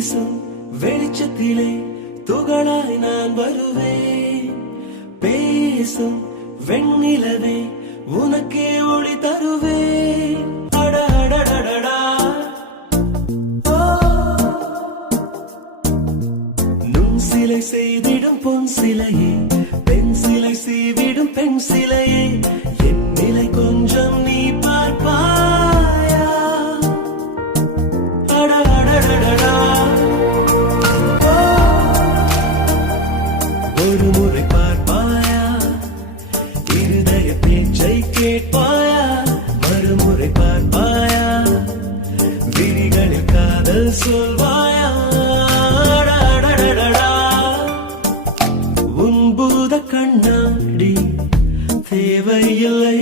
வீசும் வெளிச்சத்திலே துகளாய் நான் வருவேன். பேசும் வெண்ணிலவே உனக்கே ஒளி தருவேன். அடடடடடா நுண் சிலை செய்திடும் பொன் சிலையே, பெண் சிலை செய்விடும் பெண் சிலையே, என் நிலை கொஞ்சம் நீ பார்ப்பாயா? அடடடடடா ஒரு முறை பார்ப்பாயா? இருதய பேச்சை கேட்பாயா? மறுமுறை பார்ப்பாயா? விழிகளில் காதல் சொல்வாயா? உன் பூத கண்ணாடி தேவையில்லை.